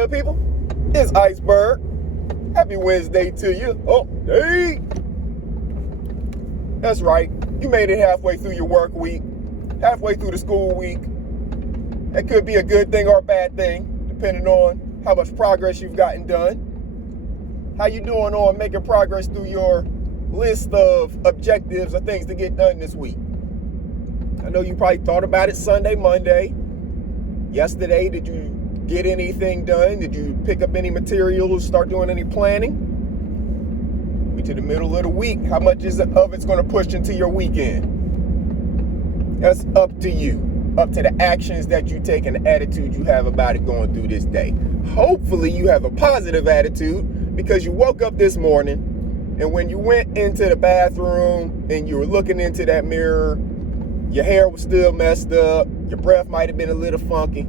good, people? It's Iceberg. Happy Wednesday to you. Oh, hey. That's right. You made it halfway through your work week, halfway through the school week. That could be a good thing or a bad thing, depending on how much progress you've gotten done. How you doing on making progress through your list of objectives or things to get done this week? I know you probably thought about it Sunday, Monday. Yesterday, did you get anything done? Did you pick up any materials, start doing any planning? We to the middle of the week. How much of it's going to push into your weekend? That's up to you. Up to the actions that you take and the attitude you have about it going through this day. Hopefully you have a positive attitude because you woke up this morning and when you went into the bathroom and you were looking into that mirror, your hair was still messed up. Your breath might have been a little funky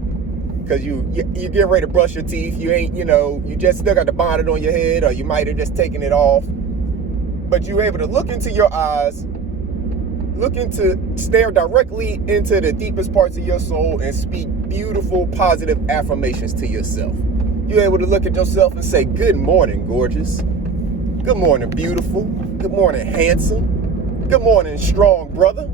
because you get ready to brush your teeth. You ain't, you just still got the bonnet on your head, or you might have just taken it off. But you're able to look into your eyes, stare directly into the deepest parts of your soul and speak beautiful, positive affirmations to yourself. You're able to look at yourself and say, good morning, gorgeous. Good morning, beautiful. Good morning, handsome. Good morning, strong brother.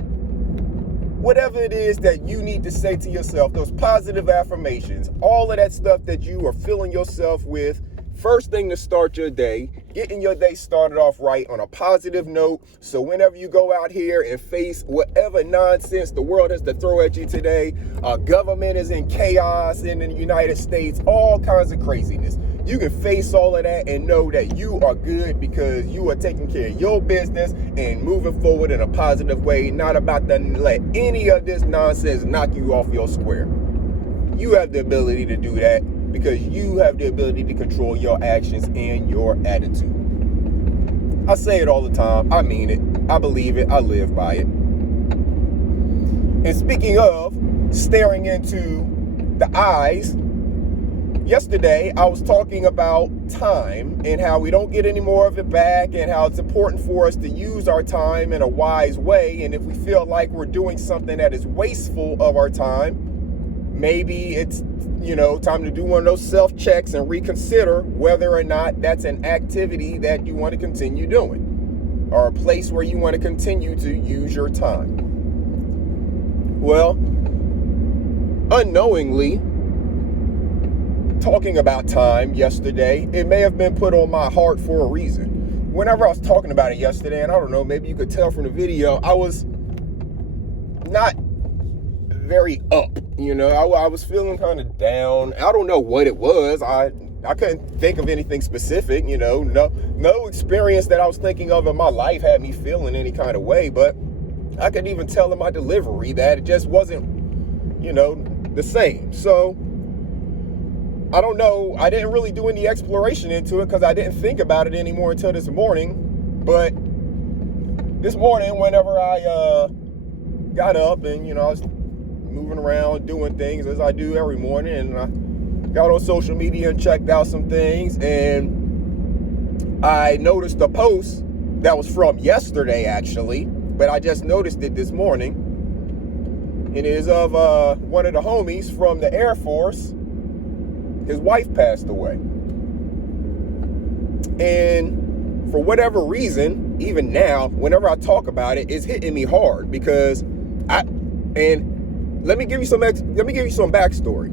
Whatever it is that you need to say to yourself, those positive affirmations, all of that stuff that you are filling yourself with, first thing to start your day, getting your day started off right on a positive note. So whenever you go out here and face whatever nonsense the world has to throw at you today, government is in chaos in the United States, all kinds of craziness. You can face all of that and know that you are good because you are taking care of your business and moving forward in a positive way, not about to let any of this nonsense knock you off your square. You have the ability to do that because you have the ability to control your actions and your attitude. I say it all the time. I mean it. I believe it. I live by it. And speaking of staring into the eyes, yesterday, I was talking about time and how we don't get any more of it back and how it's important for us to use our time in a wise way. And if we feel like we're doing something that is wasteful of our time, maybe it's, time to do one of those self-checks and reconsider whether or not that's an activity that you want to continue doing or a place where you want to continue to use your time. Well, unknowingly, talking about time yesterday, it may have been put on my heart for a reason. Whenever I was talking about it yesterday, and I don't know, maybe you could tell from the video, I was not very up, I was feeling kind of down. I don't know what it was. I couldn't think of anything specific, no experience that I was thinking of in my life had me feeling any kind of way, but I could even tell in my delivery that it just wasn't, the same. So I don't know. I didn't really do any exploration into it because I didn't think about it anymore until this morning. But this morning, whenever I got up and, I was moving around doing things as I do every morning, and I got on social media and checked out some things, and I noticed a post that was from yesterday, actually, but I just noticed it this morning. It is of one of the homies from the Air Force. His wife passed away. And for whatever reason, even now, whenever I talk about it, it's hitting me hard because let me give you some backstory.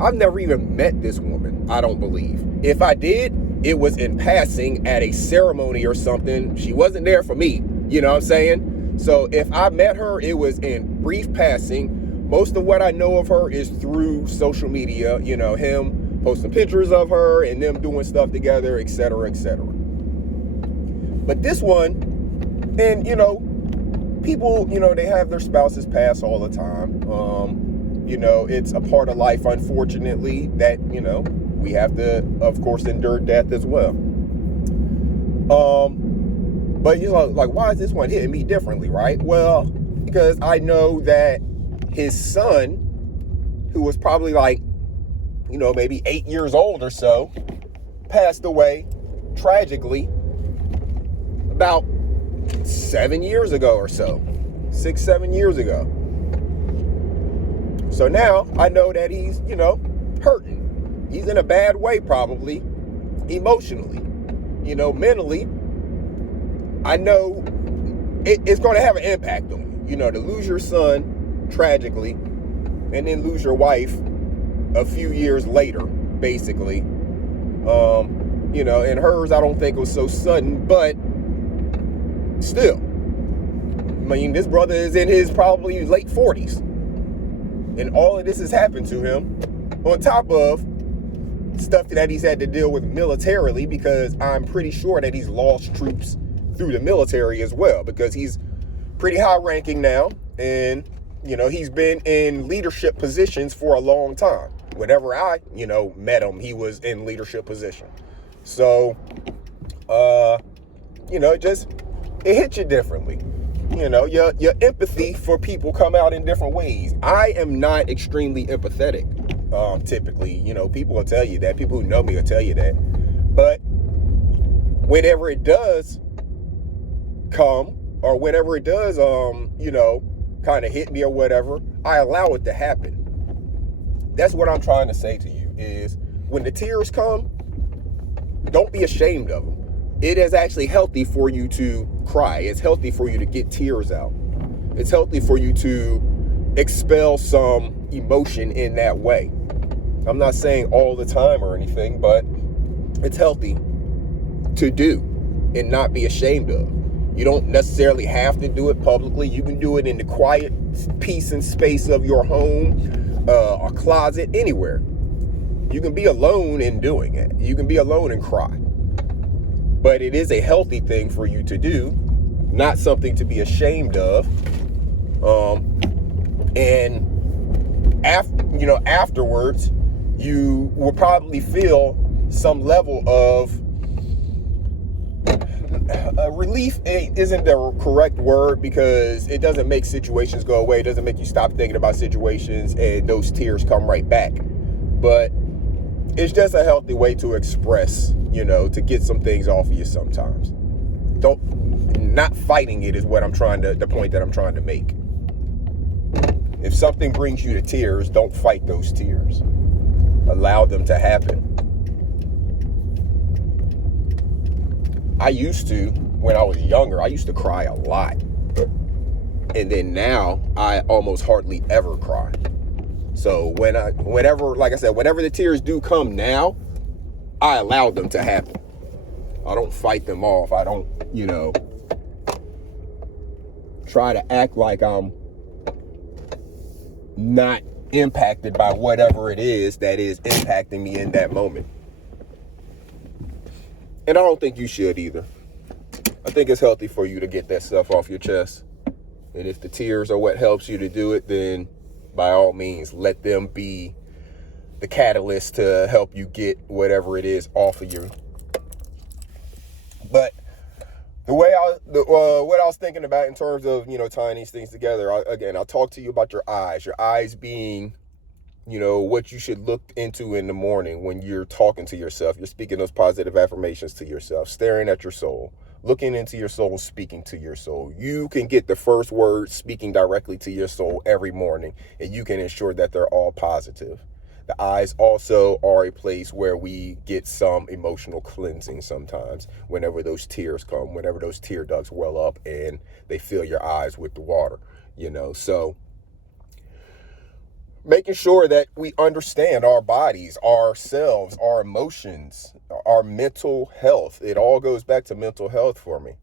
I've never even met this woman, I don't believe. If I did, it was in passing at a ceremony or something. She wasn't there for me, you know what I'm saying? So if I met her, it was in brief passing. Most of what I know of her is through social media, him posting pictures of her and them doing stuff together, et cetera, et cetera. But this one, and, people, they have their spouses pass all the time. It's a part of life, unfortunately, that, we have to, of course, endure death as well. But, why is this one hitting me differently, right? Well, because I know that his son, who was probably maybe 8 years old or so, passed away tragically about 7 years ago or so, 6-7 years ago. So now I know that he's, hurting. He's in a bad way, probably, emotionally. Mentally, I know it's going to have an impact on you. To lose your son tragically and then lose your wife a few years later, basically. And hers, I don't think was so sudden, but still. This brother is in his probably late 40s. And all of this has happened to him on top of stuff that he's had to deal with militarily, because I'm pretty sure that he's lost troops through the military as well, because he's pretty high ranking now. And, he's been in leadership positions for a long time. Whenever I, met him, he was in leadership position. So, it hits you differently. Your empathy for people come out in different ways. I am not extremely empathetic, typically. People will tell you that. People who know me will tell you that. But whenever it does come, or whenever it does, kind of hit me or whatever, I allow it to happen. That's what I'm trying to say to you, is when the tears come, don't be ashamed of them. It is actually healthy for you to cry. It's healthy for you to get tears out. It's healthy for you to expel some emotion in that way. I'm not saying all the time or anything, but it's healthy to do and not be ashamed of. You don't necessarily have to do it publicly. You can do it in the quiet peace and space of your home, a closet, anywhere. You can be alone in doing it. You can be alone and cry. But it is a healthy thing for you to do, not something to be ashamed of. And afterwards, you will probably feel some level of relief. Isn't the correct word, because it doesn't make situations go away. It doesn't make you stop thinking about situations and those tears come right back. But it's just a healthy way to express, to get some things off of you sometimes. Not fighting it is the point that I'm trying to make. If something brings you to tears, don't fight those tears. Allow them to happen. I used to, when I was younger, I used to cry a lot. And then now I almost hardly ever cry. So whenever the tears do come now, I allow them to happen. I don't fight them off. I don't, try to act like I'm not impacted by whatever it is that is impacting me in that moment. And I don't think you should either. I think it's healthy for you to get that stuff off your chest. And if the tears are what helps you to do it, then by all means, let them be the catalyst to help you get whatever it is off of you. But what I was thinking about in terms of, tying these things together, I'll talk to you about your eyes being, what you should look into in the morning when you're talking to yourself. You're speaking those positive affirmations to yourself, staring at your soul, looking into your soul, speaking to your soul. You can get the first word speaking directly to your soul every morning, and you can ensure that they're all positive. The eyes also are a place where we get some emotional cleansing sometimes whenever those tears come, whenever those tear ducts well up and they fill your eyes with the water, So making sure that we understand our bodies, ourselves, our emotions, our mental health. It all goes back to mental health for me.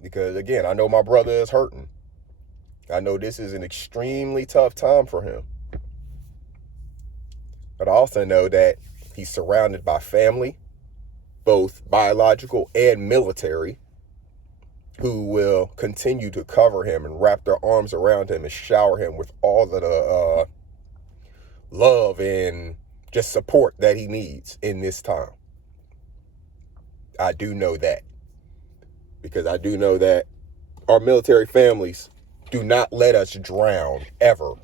Because, again, I know my brother is hurting. I know this is an extremely tough time for him. But I also know that he's surrounded by family, both biological and military, who will continue to cover him and wrap their arms around him and shower him with all of the love and just support that he needs in this time. I do know that, because I do know that our military families do not let us drown, ever.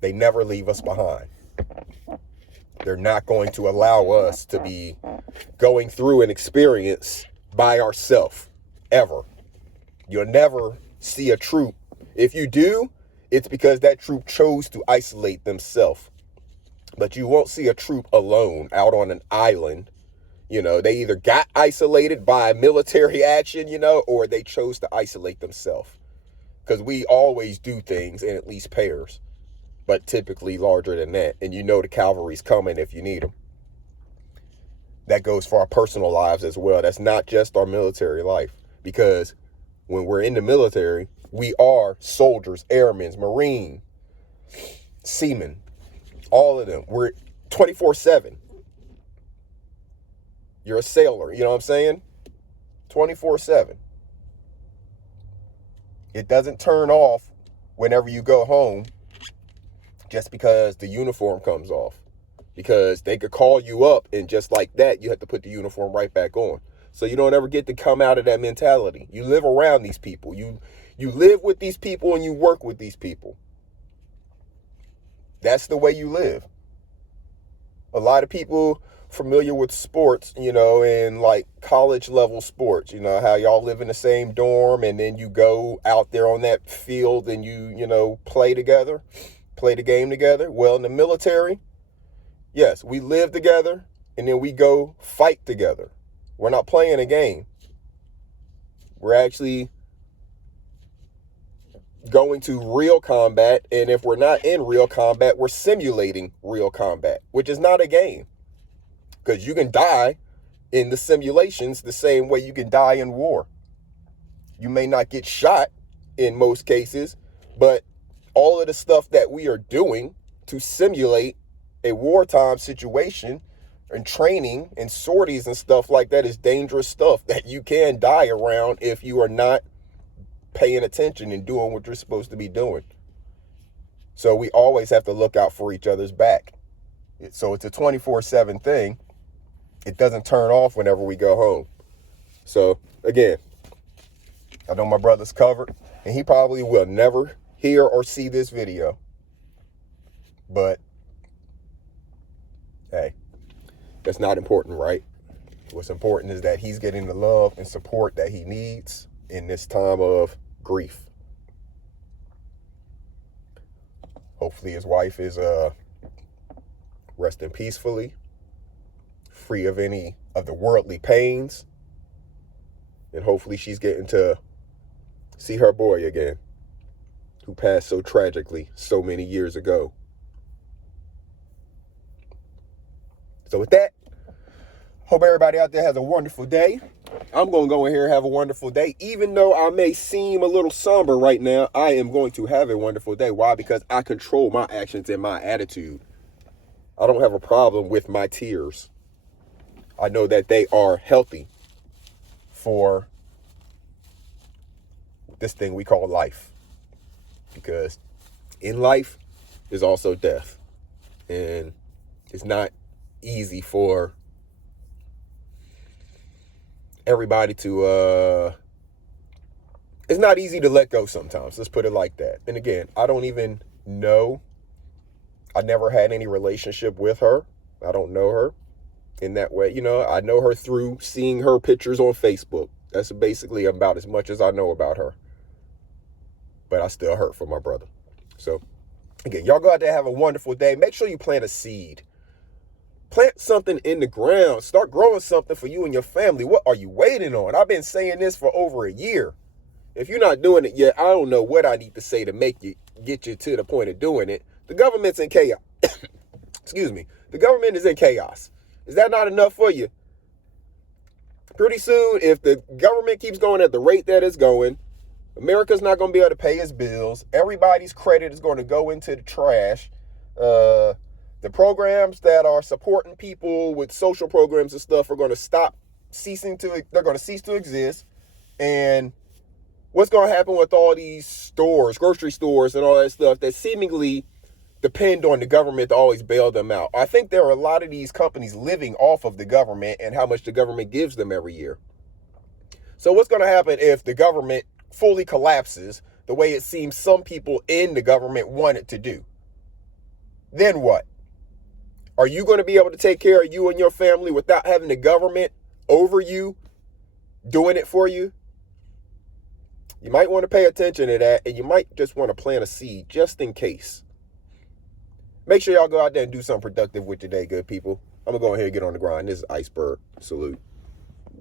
They never leave us behind. They're not going to allow us to be going through an experience by ourselves, ever. You'll never see a troop. If you do, it's because that troop chose to isolate themselves. But you won't see a troop alone out on an island. You know, they either got isolated by military action, you know, or they chose to isolate themselves. Because we always do things in at least pairs, but typically larger than that. And you know the cavalry's coming if you need them. That goes for our personal lives as well. That's not just our military life. Because when we're in the military, we are soldiers, airmen, Marine, seamen, all of them. We're 24/7. You're a sailor, you know what I'm saying? 24/7. It doesn't turn off whenever you go home just because the uniform comes off. Because they could call you up and just like that, you have to put the uniform right back on. So you don't ever get to come out of that mentality. You live around these people. You live with these people and you work with these people. That's the way you live. A lot of people familiar with sports, you know, and like college level sports, you know, how y'all live in the same dorm and then you go out there on that field and you know, play together, play the game together. Well, in the military, yes, we live together and then we go fight together. We're not playing a game. We're actually going to real combat. And if we're not in real combat, we're simulating real combat, which is not a game. Because you can die in the simulations the same way you can die in war. You may not get shot in most cases, but all of the stuff that we are doing to simulate a wartime situation and training and sorties and stuff like that is dangerous stuff that you can die around if you are not paying attention and doing what you're supposed to be doing. So we always have to look out for each other's back. So it's a 24/7 thing. It doesn't turn off whenever we go home. So, again, I know my brother's covered, and he probably will never hear or see this video. But, hey, that's not important, right? What's important is that he's getting the love and support that he needs in this time of grief. Hopefully his wife is resting peacefully, free of any of the worldly pains, and hopefully she's getting to see her boy again, who passed so tragically so many years ago. So with that, hope everybody out there has a wonderful day. I'm going to go in here and have a wonderful day. Even though I may seem a little somber right now, I am going to have a wonderful day. Why? Because I control my actions and my attitude. I don't have a problem with my tears. I know that they are healthy for this thing we call life. Because in life is also death. And it's not easy for everybody to, it's not easy to let go sometimes. Let's put it like that. And again, I don't even know. I never had any relationship with her. I don't know her in that way. You know, I know her through seeing her pictures on Facebook. That's basically about as much as I know about her. But I still hurt for my brother. So, again, y'all go out there, have a wonderful day. Make sure you plant a seed. Plant something in the ground. Start growing something for you and your family. What are you waiting on? I've been saying this for over a year. If you're not doing it yet, I don't know what I need to say to get you to the point of doing it. The government's in chaos. Excuse me. The government is in chaos. Is that not enough for you? Pretty soon, if the government keeps going at the rate that it's going, America's not going to be able to pay its bills. Everybody's credit is going to go into the trash. The programs that are supporting people with social programs and stuff are going to they're going to cease to exist. And what's going to happen with all these stores, grocery stores and all that stuff that seemingly depend on the government to always bail them out? I think there are a lot of these companies living off of the government and how much the government gives them every year. So what's going to happen if the government fully collapses the way it seems some people in the government want it to do? Then what? Are you going to be able to take care of you and your family without having the government over you doing it for you? You might want to pay attention to that, and you might just want to plant a seed just in case. Make sure y'all go out there and do something productive with your day, good people. I'm going to go ahead and get on the grind. This is Iceberg. Salute.